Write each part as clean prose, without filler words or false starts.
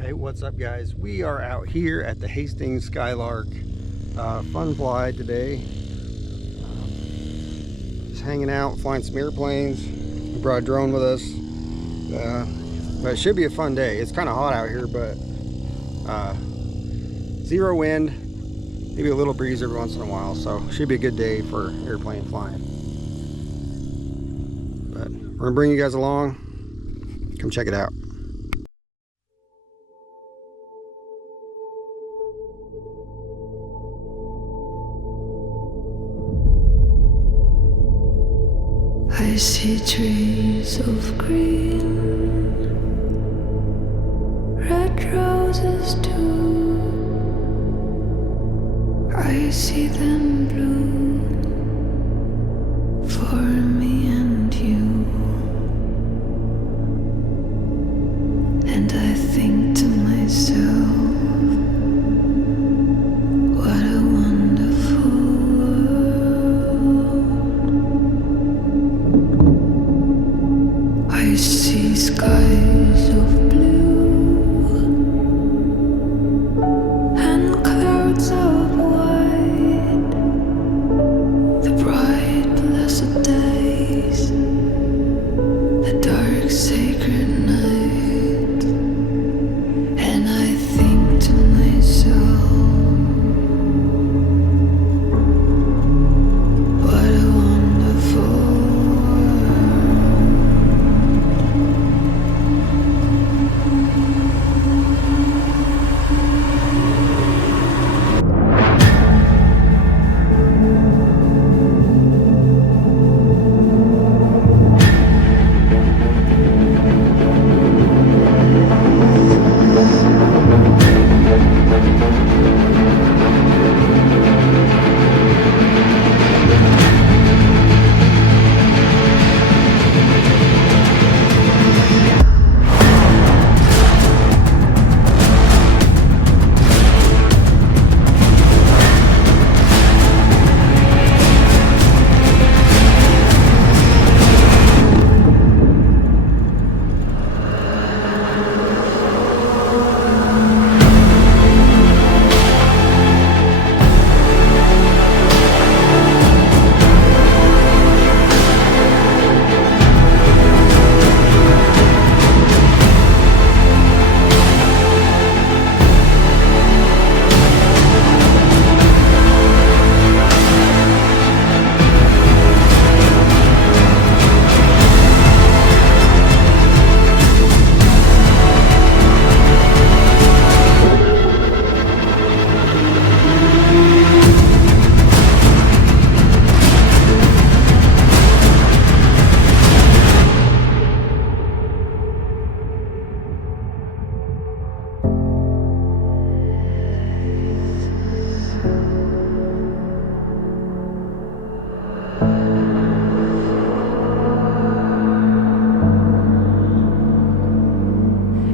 Hey, what's up guys? We are out here at the Hastings Skylark Funfly today. Just hanging out, flying some airplanes. We brought a drone with us. But it should be a fun day. It's kind of hot out here, but zero wind, maybe a little breeze every once in a while, so should be a good day for airplane flying. But we're gonna bring you guys along. Come check it out. I see trees of green, red roses too. I see them bloom for me and you. And I think to myself, what a wonderful world. I see skies of blue and clouds of white, the bright blessed days, the dark sacred night. And I think to myself, what a wonderful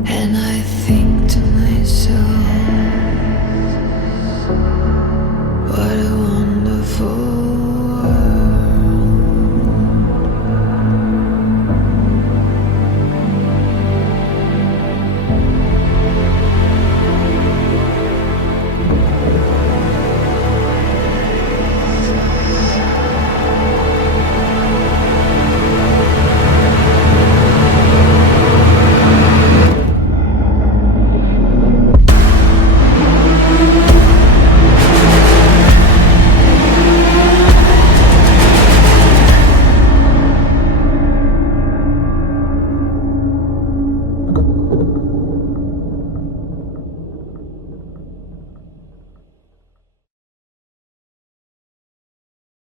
and I think to myself,